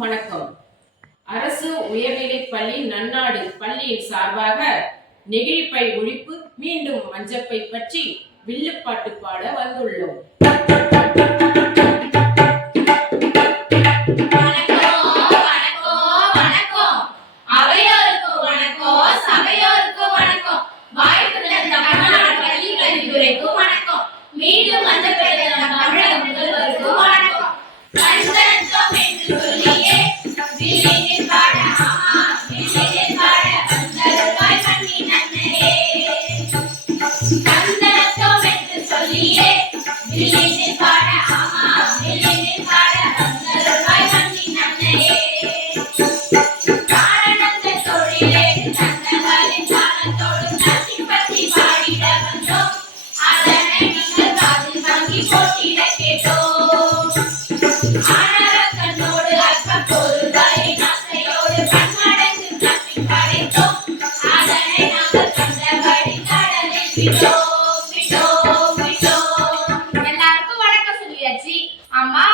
அனைவருக்கும் வணக்கம். அரசு உயர்நிலைப் பள்ளி நன்னாடு பள்ளியின் சார்பாக நெகிழிப்பை ஒழிப்பு மீண்டும் மஞ்சப்பை பற்றி வில்லுப்பாட்டு பாட வந்துள்ளோம். எல்லாருக்கும் வணக்கம் சொல்லியாச்சு. அம்மா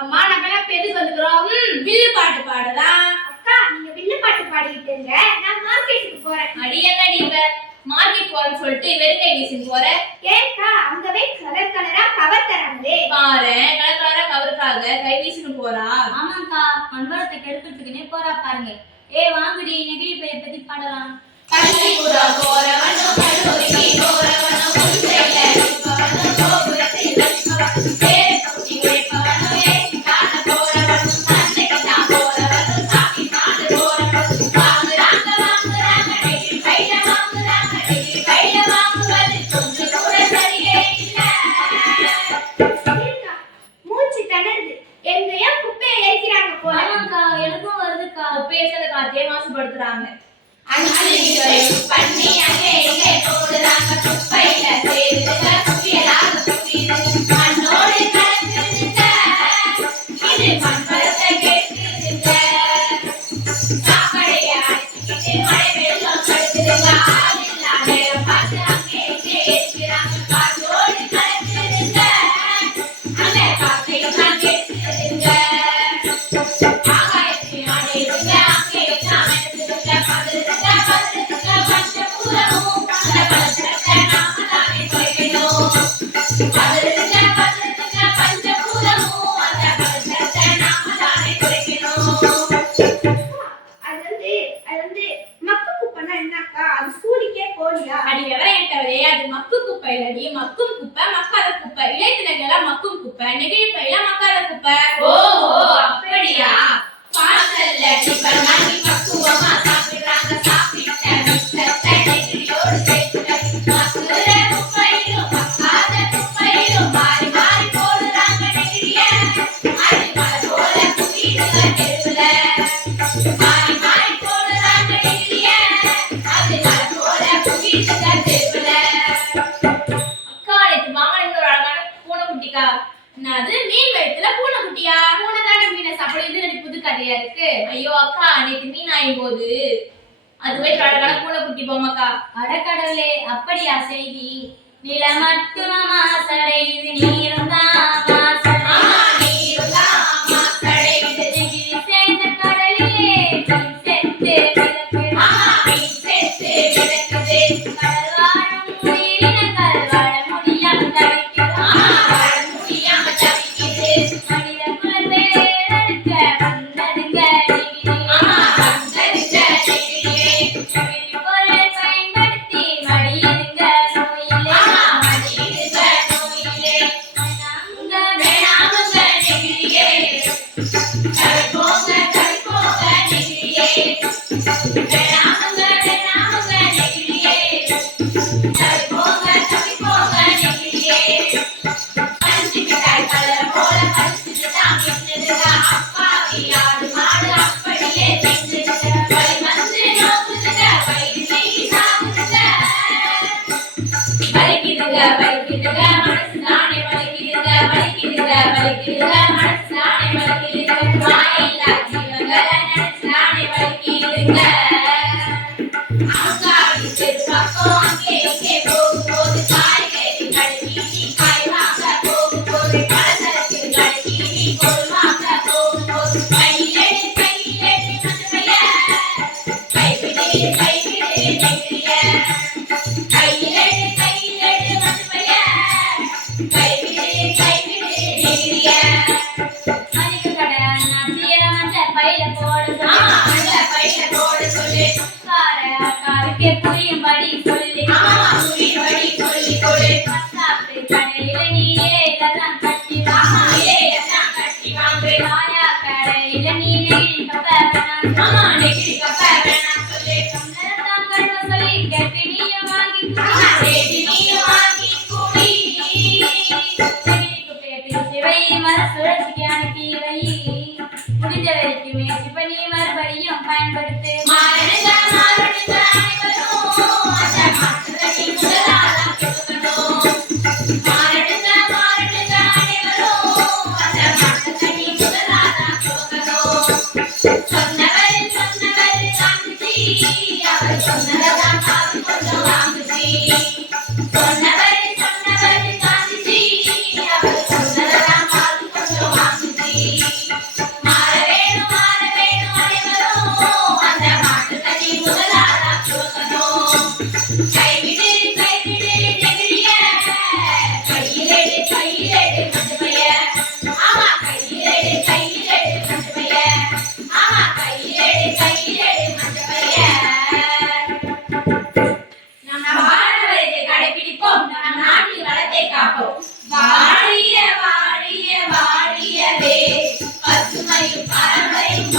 அம்மா நம்ம எல்லாம் பேருக்கு வந்துக்கிறோம். வில்லு பாட்டு பாடலாம். அக்கா நீங்க வில்லு பாட்டு பாடிட்டு இருங்க, நான் மார்க்கெட்டுக்கு போறேன். அடியல்லடி இவ மார்க்கெட் போறேன்னு சொல்லிட்டு வெறுங்கை வீசிட்டு போற. ஏக்கா அங்கவே கலர் கலரா கவர் தராங்களே பாரு கலர் கலரா கவருக்காக கை வீசிட்டு போறா. ஆமாக்கா மண்வளத்தை கெடுக்கிறதுக்குன்னே போறா பாருங்க. வாங்குடி நெகிழி பைய பத்தி பாடலாம். பள்ளிக்கூட போறவனோ கல்லூரிக்கு போறவனோ புதுசையில இருப்பவனோ கோபுரத்தில் இருப்பவனோ பேரை பூச்சி உழைப்பவனோ ஏசிக்கான போறவனோ சந்தைக்கு தான் போறவனோ சாமி நாடு போறவனோ வாங்குறாங்க நெகிழி பையில வாங்குறாங்க நெகிழி பையில வாங்குவது கொஞ்சம் கூட சரியே இல்லை. மூச்சு திணறுது. எங்கேயோ குப்பையை எரிக்கிறாங்க போல. ஆமாக்கா எனக்கும் வருதுக்கா. பேசுறத காத்தே மாசுபடுத்துறாங்க. பண்ணி அங்கே இங்கே போடுறாங்க குப்பையில சேருதுங்க குப்பியலாக குப்பிடுது மண்ணோடு கலக்குதுங்க இது மண்பலத்தை கெடுக்குதுங்க சாக்கடையை அடிச்சுக்கிட்டு மழை வெள்ளம் கடுக்குதுங்க ஆளில்லா நேரம் பார்த்து அங்கே இங்கே இருக்கிறாங்க காற்றோடு கலக்குதுங்க அங்கே காக்கையெல்லாம் கெடுக்குதுங்க ஆகாயத்தை அடையுதுங்க அங்கே எல்லாம் எடுத்துதுங்க பதுருதுங்க மக்கும் குப்பை மக்காத குப்பை இலைத்தினங்கள மக்கும் குப்பை நெகிழி பையில மக்காத குப்பை. ஓஹோ அப்படியா? பாசல்ல டிபன் வாங்கி பக்குவமா சாப்பிடுறாங்க சாப்பிட்ட மிச்சத்தை நெகிழியோடு சேர்த்து மக்குற குப்பையிலும் மக்காத குப்பையிலும் மாறி மாறி போடுறாங்க நெகிழிய அது மலை போல குவிடுங்க தெருவுல மாறி மாறி போடுறாங்க நெகிழிய அது மலை போல குவிடுங்க தெருவுல. அது மீன் வயித்துல பூனைக்குட்டியா? பூனைதான மீனை சாப்பிடுறது புது கதையா இருக்கு. ஐயோ அக்கா அன்னைக்கு மீன் ஆயும் போது அதுவே கடற்கட பூனைக்குட்டி போமாக்கா. அடக்கடவுளே அப்படியா செய்தி? நில மட்டுமா மாசடையுது நீரும் தான் மாசடை. நீரும் தான் மாசடையுது நெகிழி சேர்ந்த கடலிலே மீன் செத்து கிடக்குது. மீன் செத்து கிடக்குது. கடல் வாழும் உயிரினங்கள் வாழ முடியாம தவிக்குது. மனித குலத்தை வேறறுக்க வந்ததுங்க நெகிழி. பொருளை பயன்படுத்தி மடியுதுங்க நோயிலே. கைவிடு கைவிடு நெகிழிய மளிகை கடை நாச்சிய மஞ்சள் பையில போட சொல்லு. அந்த பையில போட சொல்லு காருக்கே புரியும்படி சொல்லி புரியும்படி சொல்லி கொடு பத்தாப்பு கடையில நீயே இதெல்லாம் கட்டி வாங்க. எல்லாம் கட்டி வாங்கு மாயா கடையில நீ நெகிழி கப்ப வேணாம் நெகிழி கப்ப வேணாம் சொல்லு சொன்னதான் கண்ணு சொல்லி கேட்டு நீயும் வாங்கி கேட்டு நீயும் வாங்கி குடி நெகிழி குப்பையை பிரிச்சு வை மர சுழற்சிக்கு அனுப்பி வை முடிஞ்ச வரைக்கும் முயற்சி பண்ணி மறுபடியும் பயன்படுத்து. மாரடுங்க மாரடுங்க அனைவரும் அந்த மாற்றத்தை முதலாதான் கொடுக்கணும் மாரடுங்க மாரடுங்க அனைவரும் அந்த மாற்றத்தை முதலாதான் கொடுக்கணும் சொன்னவர் காந்துச்சி அவர் சொன்னதான் காது கொஞ்சம் வாங்குச்சி சொன்னவர் காந்துச்சி அவர் சொன்னதான் காது கொஞ்சம் வாங்குச்சி மாற வேணும் அனைவரும் அந்த மாற்றத்தை முதலாதான் கொடுக்கணும் கைவிடு கைவிடு நெகிழிய கையிலெடு மஞ்சப்பைய ஆமா கையிலெடு மஞ்சப்பைய ஆமா கையிலெடு மஞ்சப்பைய நம்ம பாரம்பரியத்தை கடைபிடிப்போம் நம் நாட்டின் வளத்தை காப்போம் வாழிய வாழிய வாழியவே பசுமையும் பரம்பரையும்